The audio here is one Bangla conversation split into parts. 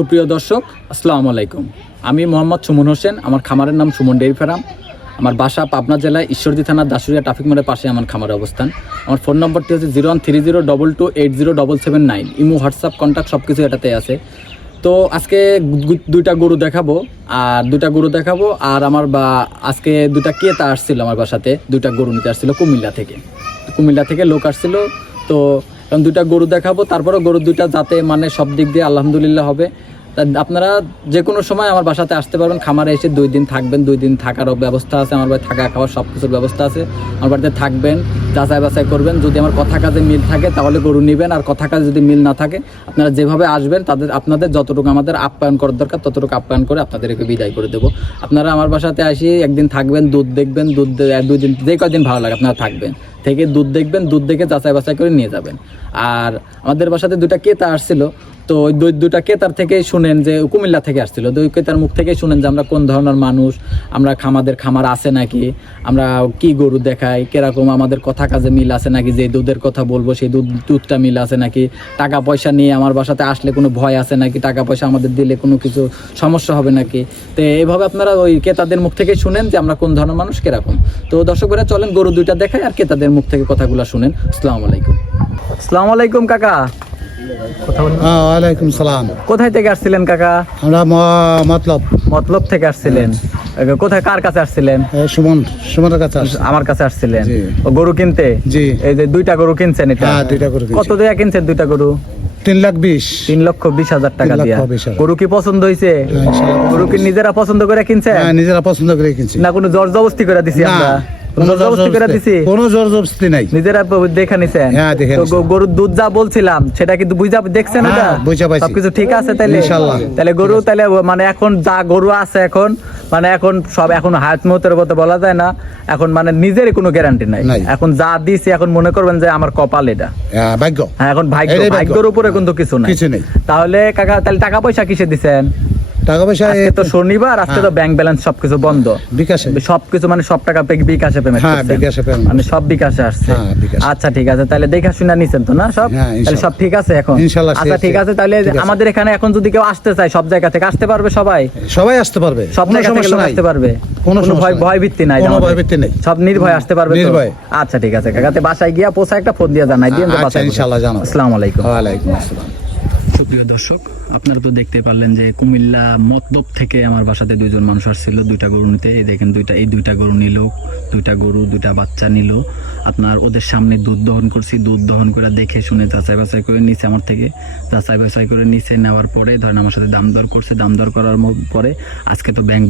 সুপ্রিয় দর্শক, আসসালামু আলাইকুম। আমি মোহাম্মদ সুমন হোসেন। আমার খামারের নাম সুমন ডেইরি ফার্ম। আমার বাসা পাবনা জেলায় ঈশ্বরদী থানার দাসুরিয়া ট্রাফিক মোড়ের পাশে আমার খামারের অবস্থান। আমার ফোন নম্বরটি হচ্ছে 013022280777। ইমো, হোয়াটসঅ্যাপ, কন্ট্যাক্ট সব কিছু এটাতে আছে। তো আজকে দুইটা গরু দেখাবো আর আমার আজকে দুইটা ক্রেতা আসছিল আমার বাসাতে। দুইটা গরু নিতে আসছিল কুমিল্লা থেকে লোক আসছিল। তো কারণ দুইটা গরু দেখাবো, তারপরে গরু দুইটা যাতে মানে সব দিক দিয়ে আলহামদুলিল্লাহ হবে। তা আপনারা যে কোনো সময় আমার বাসাতে আসতে পারবেন। খামারে এসে 2 দিন থাকবেন, 2 দিন থাকারও ব্যবস্থা আছে। আমার বাড়ি থাকা খাওয়ার সব কিছুর ব্যবস্থা আছে। আমার বাড়িতে থাকবেন, যাচাই বাছাই করবেন। যদি আমার কথা কাজে মিল থাকে তাহলে গরু নেবেন, আর কথা কাজে যদি মিল না থাকে আপনারা যেভাবে আসবেন আপনাদের যতটুকু আমাদের আপ্যায়ন করার দরকার ততটুকু আপ্যায়ন করে আপনাদেরকে বিদায় করে দেবো। আপনারা আমার বাসাতে আসি একদিন থাকবেন, দুধ দেখবেন, 2 দিন যে কদিন ভালো লাগে আপনারা থাকবেন, থেকে দুধ দেখবেন, দুধ দেখে যাচাই বাছাই করে নিয়ে যাবেন। আর আমাদের বাসাতে দুইটা ক্রেতা আসছিল। তো ওই দুইটা ক্রেতার থেকেই শুনেন যে কুমিল্লা থেকে আসছিল। দুই ক্রেতার মুখ থেকেই শুনেন যে আমরা কোন ধরনের মানুষ, আমরা খামার আছে নাকি, আমরা কি গরু দেখাই, কিরকম আমাদের কথা কাজে মিল আছে নাকি, যে দুধের কথা বলবো সেই দুধটা মিল আছে নাকি, টাকা পয়সা নিয়ে আমার বাসাতে আসলে কোনো ভয় আছে নাকি, টাকা পয়সা আমাদের দিলে কোনো কিছু সমস্যা হবে নাকি। তো এইভাবে আপনারা ওই ক্রেতাদের মুখ থেকে শুনেন যে আমরা কোন ধরনের মানুষ, কিরকম। তো দর্শকরা চলেন গরু দুইটা দেখাই আর ক্রেতাদের মুখ থেকে কথাগুলো শুনেন। আসসালামু আলাইকুম। আসসালামু আলাইকুম কাকা। ওয়ালাইকুম সালাম। কোথায় থেকে আসছিলেন কাকা? আমরা মতলব থেকে আসছিলেন। কোথায়, কার কাছে আসছিলেন? সুমনের কাছে। আমার কাছে আসছিলেন গরু কিনতে? জি। এই যে দুইটা গরু কিনছেন, এটা দুইটা গরু। কত দিয়ে কিনছেন দুইটা গরু? 3,20,000 টাকা দিয়ে। গরু কি পছন্দ হয়েছে? গরু কি নিজেরা পছন্দ করে কিনছে? নিজেরা পছন্দ করে কিনছি, না কোনো জোর জবরদস্তি করে দিছি আমরা? কোনো জোর জবরদস্তি নাই, নিজেরা দেখে নিছেন। গরুর দুধ যা বলছিলাম সেটা কিন্তু দেখছেন? সবকিছু ঠিক আছে তাইলে? তাহলে গরু তাহলে মানে এখন যা গরু আছে এখন মানে এখন হায়াত মতের কথা বলা যায় না। এখন মানে নিজেরই কোনো গ্যারান্টি নাই। এখন যা দিছি এখন মনে করবেন যে আমার কপাল, এটা ভাগ্য। হ্যাঁ, এখন ভাগ্যের উপরে কিন্তু কিছু নাই। তাহলে কাকা তাহলে টাকা পয়সা কিসে দিছেন? টাকা পয়সা তো শনিবার, আজকে তো ব্যাংক ব্যালেন্স সবকিছু বন্ধ, বিকাশে সবকিছু মানে সব টাকা বিকাশে পেমেন্ট, মানে সব বিকাশে আসছে। আচ্ছা ঠিক আছে, তাহলে দেখা শুনে নিছেন তো না সব? তাহলে সব ঠিক আছে এখন? আচ্ছা ঠিক আছে, তাহলে আমাদের এখানে এখন যদি কেউ আসতে চায় সব জায়গা থেকে আসতে পারবে? সবাই আসতে পারবে, সব জায়গা থেকে লোক আসতে পারবে, কোনো ভয় ভীতি নাই, সব নির্ভয় আসতে পারবে। আচ্ছা ঠিক আছে কাকাতে বাসায় গিয়া পৌঁছা একটা ফোন দিয়ে জানাই দিন। আসসালামু আলাইকুম। ওয়ালাইকুম আসসালাম। সুপ্রিয় দর্শক, আপনারা তো দেখতে পারলেন যে কুমিল্লা মতলব থেকে আমার বাসাতে 2 জন মানুষ আসছিল দুইটা গরু নিতে। এই দেখেন দুইটা গরু নিল, দুইটা বাচ্চা নিল। আপনার ওদের সামনে দুধ দহন করছি, দুধ দহন করে দেখে শুনে যাচাই বাছাই করে নিচ্ছে আমার থেকে। যাচাই বাছাই করে নিচে নেওয়ার পরে ধরেন আমার সাথে দাম দর করছে। দাম দর করার পরে আজকে তো ব্যাংক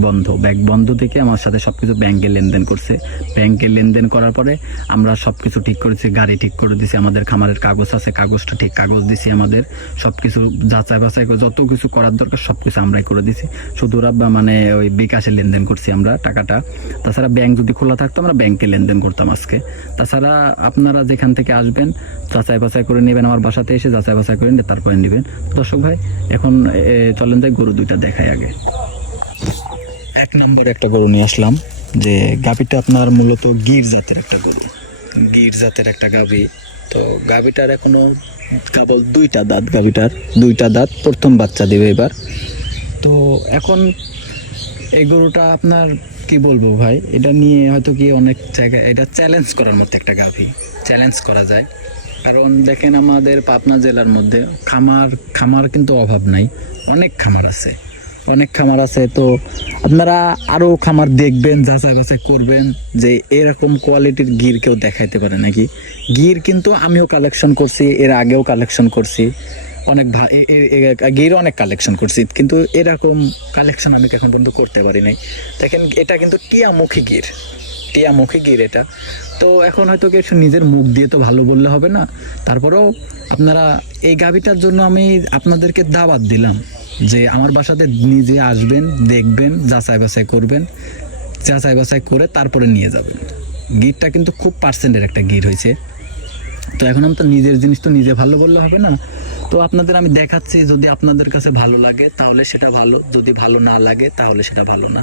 বন্ধ থেকে আমার সাথে সবকিছু ব্যাংকে লেনদেন করছে। ব্যাংকে লেনদেন করার পরে আমরা সবকিছু ঠিক করেছি, গাড়ি ঠিক করে দিছি, আমাদের খামারের কাগজ আছে, কাগজটা ঠিক কাগজ দিছি, আমাদের সবকিছু যাচাই বাছাই করে যত কিছু করার দরকার সবকিছু আমরাই করে দিছি। শুধু মানে ওই বিকাশে লেনদেন করছি আমরা টাকাটা। তাছাড়া ব্যাংক যদি খোলা থাকতো আমরা ব্যাংকে লেনদেন করতাম আজকে। তাছাড়া আপনারা যেখান থেকে আসবেন যাচাই বাছাই করে নেবেন, আমার বাসাতে এসে যাচাই বাছাই করে নিয়ে তারপরে নেবেন। দর্শক ভাই, এখন চলেন যাই গরু দুইটা দেখাই আগে। 1 নম্বরে একটা গরু নিয়ে আসলাম, যে গাভীটা আপনার মূলত গির জাতের একটা গরু, গির জাতের একটা গাভী। তো গাভীটার এখনো কেবল 2টা দাঁত, গাভীটার 2টা দাঁত, প্রথম বাচ্চা দেবে এবার। তো এখন এই গরুটা আপনার কি বলবো ভাই, এটা নিয়ে হয়তো কি অনেক জায়গায় এটা চ্যালেঞ্জ করার মতো একটা গাভী, চ্যালেঞ্জ করা যায়। কারণ দেখেন আমাদের পাবনা জেলার মধ্যে খামার কিন্তু অভাব নাই, অনেক খামার আছে। তো আপনারা আরো খামার দেখবেন, যাচাই বাছাই করবেন যে এরকম কোয়ালিটির গির কেউ দেখাইতে পারে নাকি। গির কিন্তু আমিও কালেকশন করছি, এর আগেও কালেকশন করছি, অনেক গির অনেক কালেকশন করছি, কিন্তু এরকম কালেকশন আমি এখন পর্যন্ত করতে পারি নাই। দেখেন এটা কিন্তু টিয়ামুখী গির এটা। তো এখন হয়তো কিছু নিজের মুখ দিয়ে তো ভালো বললে হবে না, তারপরেও আপনারা এই গাভীটার জন্য আমি আপনাদেরকে দাওয়াত দিলাম যে আমার বাসাতে নিজে আসবেন, দেখবেন, যাচাই বাছাই করবেন, যাচাই বাছাই করে তারপরে নিয়ে যাবেন। গিরটা কিন্তু খুব পার্সেন্টের একটা গির হয়েছে। তো এখন আমি তো নিজের জিনিস তো নিজে ভালো বললে হবে না। তো আপনাদের আমি দেখাচ্ছি, যদি আপনাদের কাছে ভালো লাগে তাহলে সেটা ভালো, যদি ভালো না লাগে তাহলে সেটা ভালো না।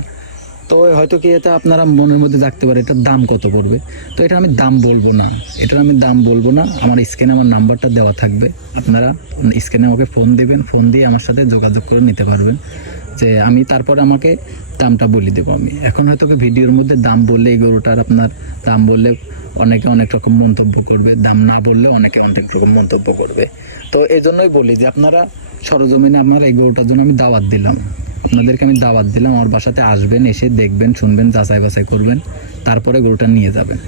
তো হয়তো কি এটা আপনারা মনের মধ্যে রাখতে পারে এটার দাম কত পড়বে, তো এটা আমি দাম বলবো না, আমার স্ক্রিনে আমার নাম্বারটা দেওয়া থাকবে, আপনারা স্ক্রিনে আমাকে ফোন দেবেন, ফোন দিয়ে আমার সাথে যোগাযোগ করে নিতে পারবেন, যে আমি তারপরে আমাকে দামটা বলে দেবো। আমি এখন হয়তো ভিডিওর মধ্যে দাম বললে এই গরুটার আপনার দাম বললে অনেকে অনেক রকম মন্তব্য করবে, দাম না বললে অনেকে অনেক রকম মন্তব্য করবে। তো এই জন্যই বলি যে আপনারা সরজমিনে আমার এই গরুটার জন্য আমি দাওয়াত দিলাম, আপনাদেরকে আমি দাওয়াত দিলাম, আমার বাসাতে আসবেন, এসে দেখবেন, শুনবেন, যাচাই বাছাই করবেন, তারপরে গরুটা নিয়ে যাবেন।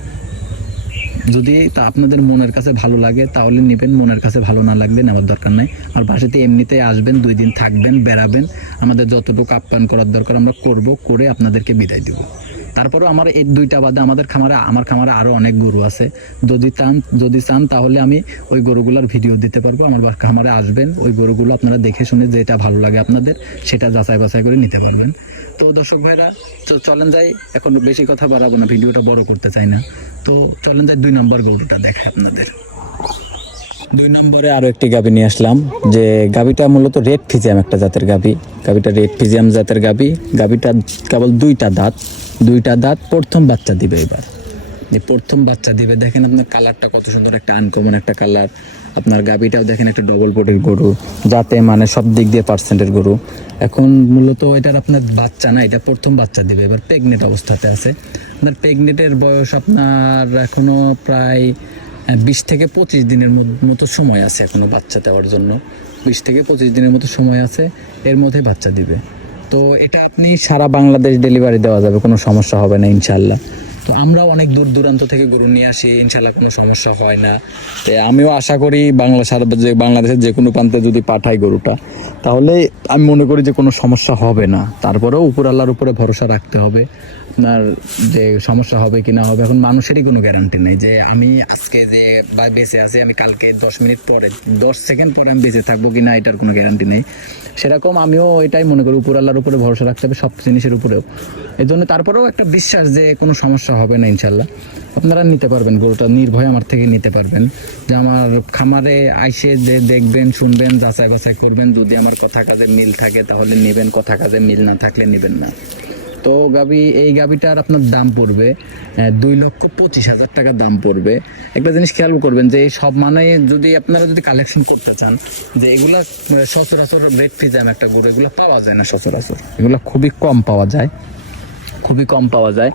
যদি তা আপনাদের মনের কাছে ভালো লাগে তাহলে নেবেন, মনের কাছে ভালো না লাগলে নেওয়ার দরকার নাই। আর বাসাতে এমনিতে আসবেন, 2 দিন থাকবেন, বেড়াবেন, আমাদের যতটুকু আপ্যায়ন করার দরকার আমরা করব, করে আপনাদেরকে বিদায় দেব। তারপরেও আমার এই 2টা বাদে আমার খামারে আরও অনেক গরু আছে, যদি চান তাহলে আমি ওই গরুগুলোর ভিডিও দিতে পারবো। আমার খামারে আসবেন, ওই গরুগুলো আপনারা দেখে শুনে যেটা ভালো লাগে আপনাদের সেটা যাচাই বাছাই করে নিতে পারবেন। তো দর্শক ভাইরা, চলেন যাই, এখন বেশি কথা বাড়াবো না, ভিডিওটা বড় করতে চাই না। তো চলেন যাই 2 নম্বর গরুটা দেখায় আপনাদের। 2 নম্বরে আরও একটি গাভী নিয়ে আসলাম, যে গাভীটা মূলত রেড ফিজিয়াম একটা জাতের গাভী। গাভীটা রেড ফিজিয়াম জাতের গাভী। গাভীটা কেবল 2টা দাঁত, প্রথম বাচ্চা দিবে এবার। যে প্রথম বাচ্চা দিবে, দেখেন আপনার কালারটা কত সুন্দর, একটা আনকমন একটা কালার। আপনার গাভীটাও দেখেন একটা ডবল বডির গরু, যাতে মানে সব দিক দিয়ে পার্সেন্টের গরু। এখন মূলত এটার আপনার বাচ্চা না, এটা প্রথম বাচ্চা দিবে, এবার প্রেগনেন্ট অবস্থাতে আছে। আপনার প্রেগনেন্টের বয়স আপনার এখনো প্রায় 20 থেকে 25 দিনের মতো সময় আছে এখনো বাচ্চা দেওয়ার জন্য। 20 থেকে 25 দিনের মতো সময় আছে, এর মধ্যে বাচ্চা দিবে। তো এটা আপনি সারা বাংলাদেশ ডেলিভারি দেওয়া যাবে, কোনো সমস্যা হবে না ইনশাল্লাহ। তো আমরাও অনেক দূর দূরান্ত থেকে গরু নিয়ে আসি, ইনশাল্লাহ কোনো সমস্যা হয় না। তো আমিও আশা করি বাংলাদেশের যে কোনো প্রান্তে যদি পাঠাই গরুটা, তাহলে আমি মনে করি যে কোনো সমস্যা হবে না। তারপরেও উপর আল্লাহর উপরে ভরসা রাখতে হবে, আপনার যে সমস্যা হবে কি না হবে এখন মানুষেরই কোনো গ্যারান্টি নেই, যে আমি আজকে যে বেঁচে আছি, আমি কালকে 10 মিনিট পরে 10 সেকেন্ড পরে আমি বেঁচে থাকবো কি না, এটার কোনো গ্যারান্টি নেই। সেরকম আমিও এটাই মনে করি, উপর আল্লাহর উপরে ভরসা রাখতে হবে সব জিনিসের উপরেও। এই জন্য তারপরেও একটা বিশ্বাস যে কোনো সমস্যা হবে না ইনশাল্লাহ। আপনারা নিতে পারবেন গরুটা, নির্ভয় আমার থেকে নিতে পারবেন। যে আমার খামারে আইসে যে দেখবেন, শুনবেন, যাচাই বাছাই করবেন, যদি আমার কথা কাজে মিল থাকে তাহলে নেবেন, কথা কাজে মিল না থাকলে নেবেন না। তো এই গাভীটার আপনার দাম পড়বে 2,25,000 টাকা দাম পড়বে। একটা জিনিস খেয়াল করবেন যে এই সব মানে যদি আপনারা কালেকশন করতে চান, যে এগুলা সচরাচর রেড ফিজিয়াম একটা গরু, এগুলো পাওয়া যায় না সচরাচর, এগুলো খুবই কম পাওয়া যায়।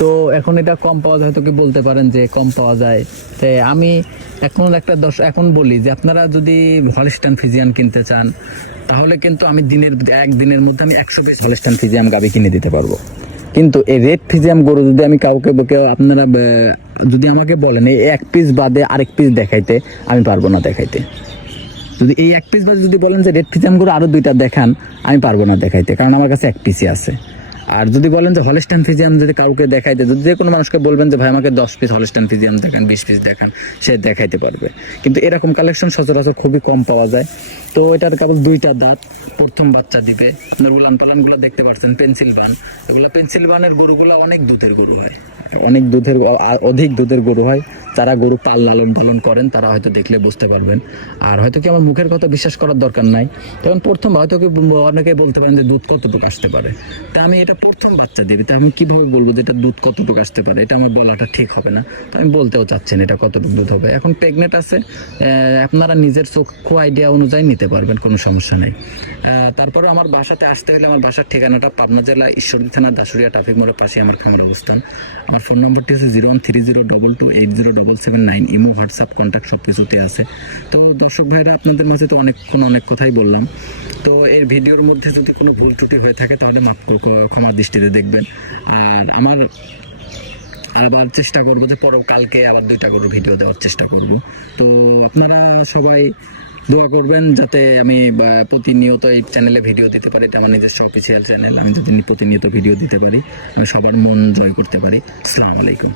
তো এখন এটা কম পাওয়া যায়, তো কি বলতে পারেন যে কম পাওয়া যায়। তো আমি এখন বলি যে আপনারা যদি হলস্টাইন ফিজিয়ান কিনতে চান, তাহলে কিন্তু আমি একদিনের মধ্যে আমি 100 পিস হলস্টাইন ফিজিয়াম গাভী কিনে দিতে পারবো। কিন্তু এই রেড ফিজিয়াম গরু যদি আমি আপনারা যদি আমাকে বলেন এই 1 পিস বাদে আরেক পিস দেখাইতে, আমি পারবো না দেখাইতে। যদি এই 1 পিস বাদে যদি বলেন যে রেড ফিজিয়াম গরু আরো 2টা দেখান, আমি পারবো না দেখাইতে, কারণ আমার কাছে 1 পিসই আছে। আর যদি বলেন যে হলস্টাইন ফিজিয়াম যদি কাউকে দেখাইতে, যদি যে কোনো মানুষকে বলবেন যে ভাই আমাকে 10 পিস হলস্টাইন ফিজিয়াম দেখান, 20 পিস দেখান, সে দেখাইতে পারবে। কিন্তু এরকম কালেকশন সচরাচর খুবই কম পাওয়া যায়। তো এটার কেবল 2টা দাঁত, প্রথম বাচ্চা দিবে। আপনার উলান পালানগুলো দেখতে পাচ্ছেন পেন্সিলভান, এগুলো পেন্সিলভানের গরুগুলো অনেক দুধের গরু হয়, অধিক দুধের গরু হয়। যারা গরু লালন পালন করেন তারা হয়তো দেখলে বুঝতে পারবেন। আর হয়তো কি আমার মুখের কথা বিশ্বাস করার দরকার নাই, তখন প্রথম হয়তো কি অনেকে বলতে পারেন যে দুধ কতটুকু আসতে পারে। তা আমি এটা প্রথম বাচ্চা দিবি, তা আমি কিভাবে বলবো যে এটা দুধ কতটুকু আসতে পারে, এটা আমার বলাটা ঠিক হবে না। তো আমি বলতেও চাচ্ছেন এটা কতটুকু দুধ হবে। এখন প্রেগনেন্ট আছে, আপনারা নিজের চক্ষু আইডিয়া অনুযায়ী নিতে পারবেন, কোনো সমস্যা নেই। তারপরে আমার বাসাতে আসতে হলে আমার বাসার ঠিকানাটা পাবনা জেলা ঈশ্বরদী থানা দাসুরিয়া ট্রাফিক মোড়ের পাশে আমার খামারের অবস্থান। আমার ফোন নম্বরটি হচ্ছে 013022800079। ইমো, হোয়াটসঅ্যাপ, কন্ট্যাক্ট সব কিছুতে আছে। তো দর্শক ভাইরা, আপনাদের মাঝে তো অনেক কথাই বললাম। তো এর ভিডিওর মধ্যে যদি কোনো ভুল ত্রুটি হয়ে থাকে তাহলে ক্ষমা দৃষ্টিতে দেখবেন। আর আবার চেষ্টা করবো যে কালকে আবার 2টা করে ভিডিও দেওয়ার চেষ্টা করব। তো আপনারা সবাই দোয়া করবেন যাতে আমি প্রতিনিয়ত এই চ্যানেলে ভিডিও দিতে পারি। এটা আমার নিজস্ব অফিসিয়াল চ্যানেল, আমি যদি প্রতিনিয়ত ভিডিও দিতে পারি, আমি সবার মন জয় করতে পারি। আসসালামু আলাইকুম।